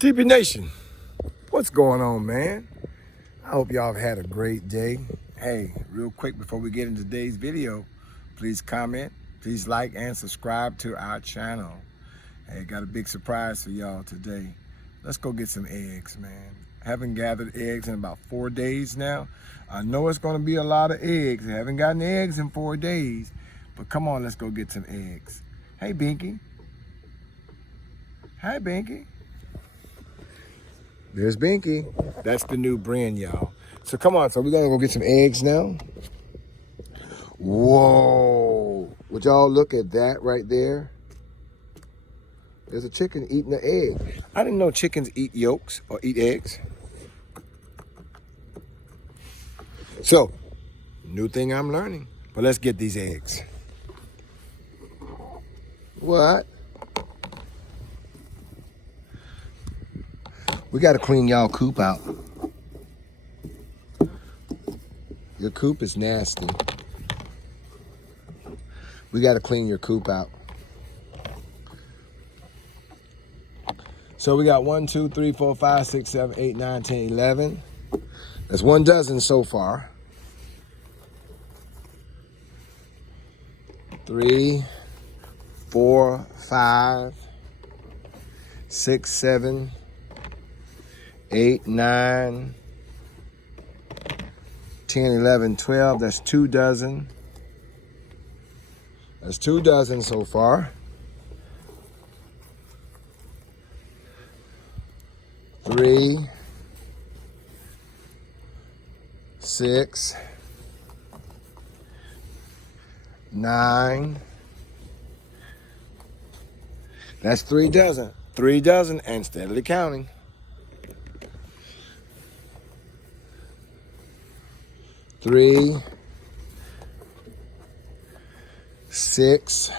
TP Nation, what's going on, man? I hope y'all have had a great day. Hey, real quick before we get into today's video, please comment, please like and subscribe to our channel. Hey, got a big surprise for y'all today. Let's go get some eggs, man. I haven't gathered eggs in about 4 days now. I know it's gonna be a lot of eggs. I haven't gotten eggs in 4 days, but come on, let's go get some eggs. Hey, Binky. Hi, Binky. There's Binky. That's the new brand, y'all. So come on, so we're gonna go get some eggs now. Whoa, would y'all look at that right there? There's a chicken eating an egg. I didn't know chickens eat yolks or eat eggs. So, new thing I'm learning. But let's get these eggs. What? We got to clean y'all coop out. Your coop is nasty. We got to clean your coop out. So we got 1, 2, 3, 4, 5, 6, 7, 8, 9, 10, 11. That's 1 dozen so far. 3, 4, 5, 6, 7, 8, 9, 10, 11, 12. That's 2 dozen. That's 2 dozen so far. 3, 6, 9. That's 3 dozen. 3 dozen and steadily counting. 3, 6,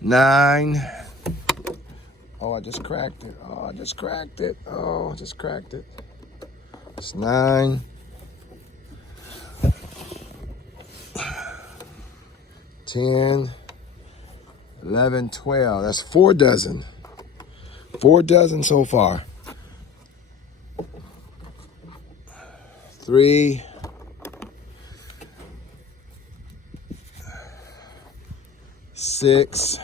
9. Oh, I just cracked it. Oh, I just cracked it. Oh, I just cracked it. It's 9. 10, 11, 12. That's 4 dozen. 4 dozen so far. 3, 6,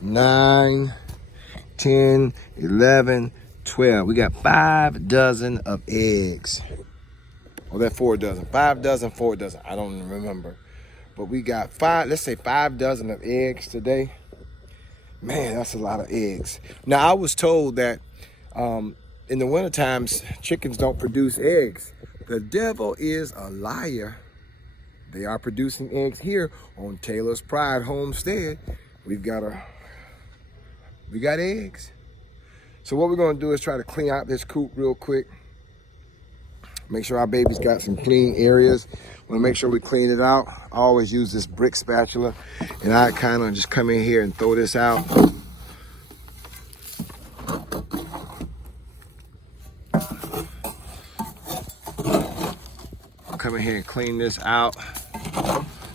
9, 10, 11, 12. We got 5 dozen of eggs. Oh, that's 4 dozen. 5 dozen, 4 dozen. I don't remember. But we got 5, let's say 5 dozen of eggs today. Man, that's a lot of eggs. Now, I was told that in the winter times, chickens don't produce eggs. The devil is a liar. They are producing eggs here on Taylor's Pride Homestead. We got eggs. So what we're gonna do is try to clean out this coop real quick. Make sure our baby's got some clean areas. Wanna make sure we clean it out. I always use this brick spatula, and I kind of just come in here and throw this out. Come in here and clean this out.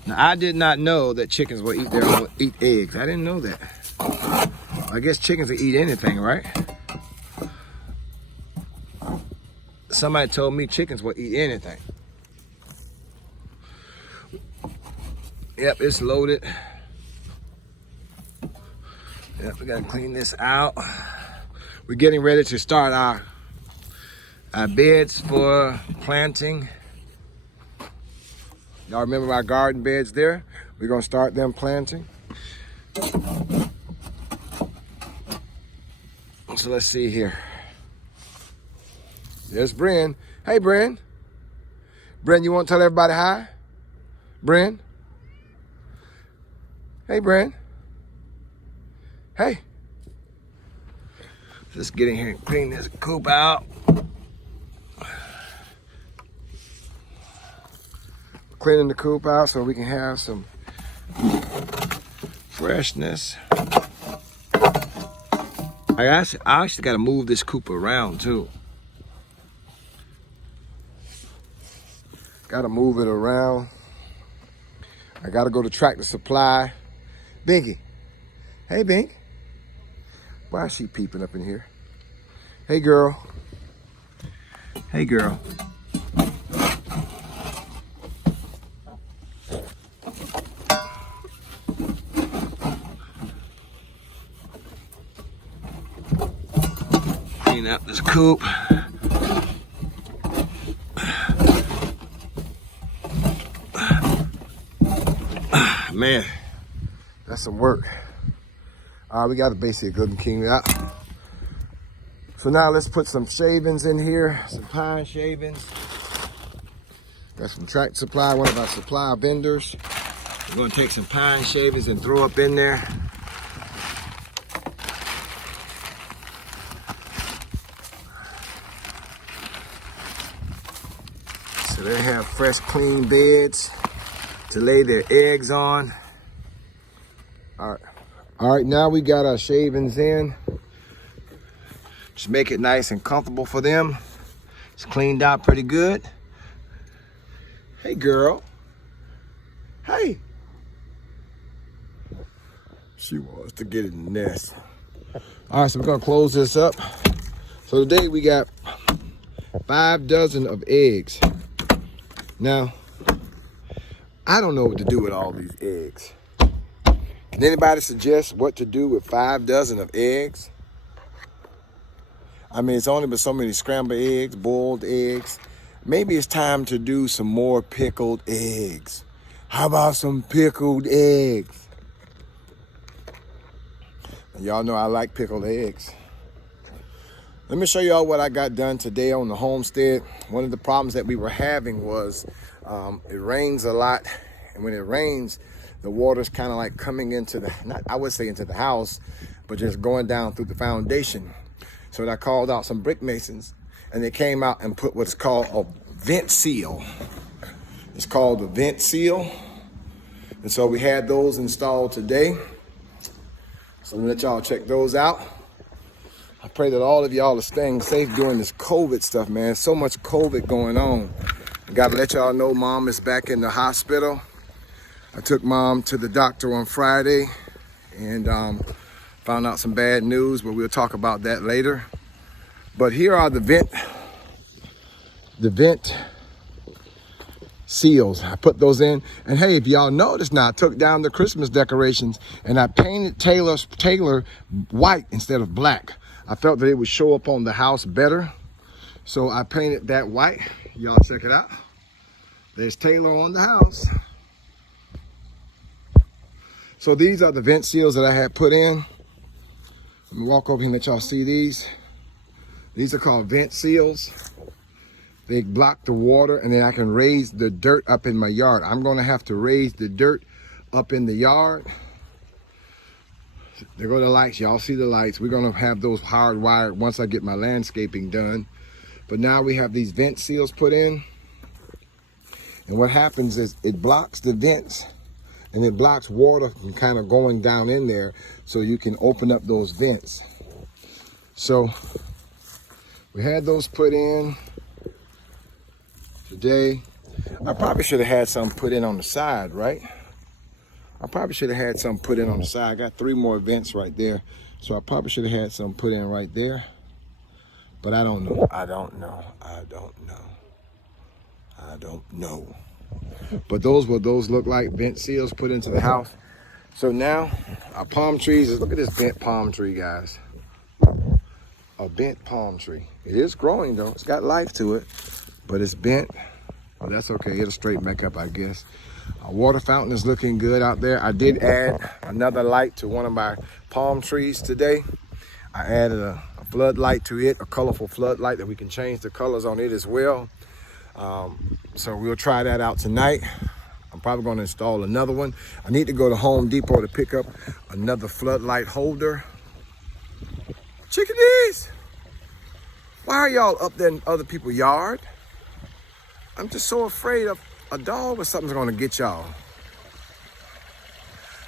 Now, I did not know that chickens will eat eggs. I didn't know that. I guess chickens will eat anything, right? Somebody told me chickens will eat anything. Yep, it's loaded. Yep, we gotta clean this out. We're getting ready to start our beds for planting. Y'all remember our garden beds there? We're gonna start them planting. So let's see here. There's Bren. Hey, Bren. Bren, you want to tell everybody hi? Bren? Hey, Bren. Hey. Let's get in here and clean this coop out. Cleaning the coop out so we can have some freshness. I actually got to move this coop around too. Got to move it around. I gotta go to Tractor Supply. Binky. Hey, Bink. Why is she peeping up in here? Hey, girl. Hey, girl. Clean up this coop. Man, that's some work. All right, we got to basically go and clean it out. So now let's put some shavings in here, some pine shavings. That's from Tractor Supply, one of our supply vendors. We're gonna take some pine shavings and throw up in there. So they have fresh, clean beds to lay their eggs on. All right, now we got our shavings in. Just make it nice and comfortable for them. It's cleaned out pretty good. Hey, girl. Hey. She wants to get in the nest. All right, so we're gonna close this up. So today we got 5 dozen of eggs. Now, I don't know what to do with all these eggs. Can anybody suggest what to do with 5 dozen of eggs? I mean, it's only been so many scrambled eggs, boiled eggs. Maybe it's time to do some more pickled eggs. How about some pickled eggs? Y'all know I like pickled eggs. Let me show y'all what I got done today on the homestead. One of the problems that we were having was it rains a lot. And when it rains, the water's kind of like coming into the, I would say into the house, but just going down through the foundation. So I called out some brick masons and they came out and put what's called a vent seal. It's called a vent seal. And so we had those installed today. So I'm gonna let y'all check those out. I pray that all of y'all are staying safe during this COVID stuff, man. So much COVID going on. I gotta let y'all know Mom is back in the hospital. I took Mom to the doctor on Friday and found out some bad news, but we'll talk about that later. But here are the vent seals. I put those in. And hey, if y'all notice now, I took down the Christmas decorations and I painted Taylor white instead of black. I felt that it would show up on the house better. So I painted that white. Y'all check it out. There's Taylor on the house. So these are the vent seals that I had put in. Let me walk over here and let y'all see these. These are called vent seals. They block the water and then I can raise the dirt up in my yard. I'm gonna have to raise the dirt up in the yard. There go the lights, y'all see the lights. We're gonna have those hardwired once I get my landscaping done. But now we have these vent seals put in. And what happens is it blocks the vents and it blocks water from kind of going down in there so you can open up those vents. So we had those put in today. I probably should have had some put in on the side, right? I probably should have had some put in on the side. I got 3 more vents right there. So I probably should have had some put in right there. But I don't know. I don't know. But those what those look like, vent seals put into the house. So now our palm trees, look at this bent palm tree, guys. A bent palm tree. It is growing though. It's got life to it, but it's bent. Well, that's okay. It'll straighten back up, I guess. Our water fountain is looking good out there. I did add another light to one of my palm trees today. I added a floodlight to it, a colorful floodlight that we can change the colors on it as well. So we'll try that out tonight. I'm probably going to install another one. I need to go to Home Depot to pick up another floodlight holder. Chickadees! Why are y'all up there in other people's yard? I'm just so afraid of a dog or something's going to get y'all.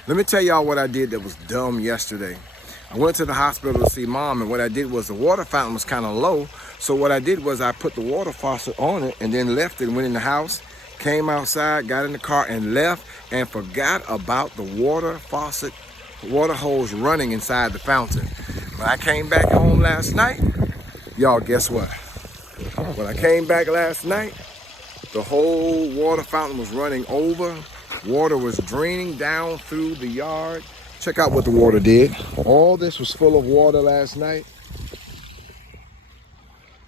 Let me tell y'all what I did that was dumb yesterday. I went to the hospital to see Mom, and what I did was the water fountain was kind of low. So what I did was I put the water faucet on it and then left it and went in the house, came outside, got in the car and left and forgot about the water faucet, water hose running inside the fountain. When I came back home last night, y'all, guess what? When I came back last night, the whole water fountain was running over. Water was draining down through the yard. Check out what the water did. All this was full of water last night.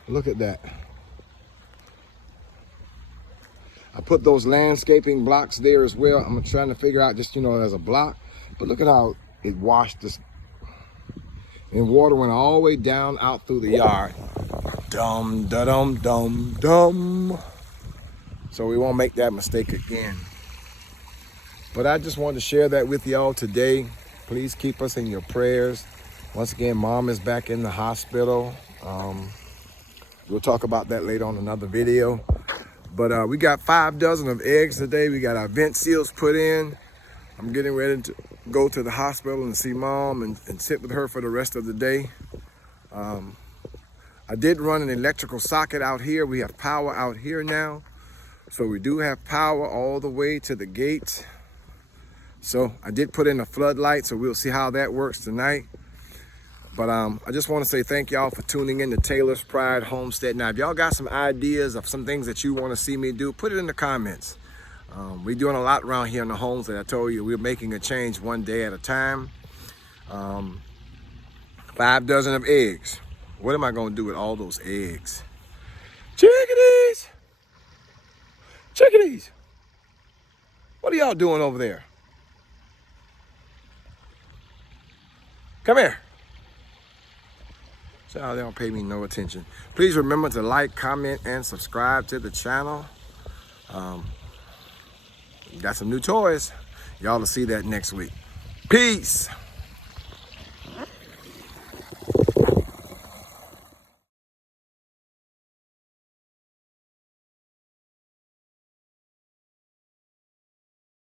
Look at that. I put those landscaping blocks there as well. I'm trying to figure out just, as a block. But look at how it washed this. And water went all the way down out through the yard. Dum, da dum, dum, dum. So we won't make that mistake again. But I just wanted to share that with y'all today. Please keep us in your prayers. Once again, Mom is back in the hospital. We'll talk about that later on another video. But we got 5 dozen of eggs today. We got our vent seals put in. I'm getting ready to go to the hospital and see Mom and sit with her for the rest of the day. I did run an electrical socket out here. We have power out here now. So we do have power all the way to the gate. So I did put in a floodlight, so we'll see how that works tonight. But I just want to say thank y'all for tuning in to Taylor's Pride Homestead. Now, if y'all got some ideas of some things that you want to see me do, put it in the comments. We're doing a lot around here in the homes that I told you. We're making a change one day at a time. 5 dozen of eggs. What am I going to do with all those eggs? Chickadees! Chickadees! What are y'all doing over there? Come here. So they don't pay me no attention. Please remember to like, comment, and subscribe to the channel. Got some new toys. Y'all will see that next week. Peace.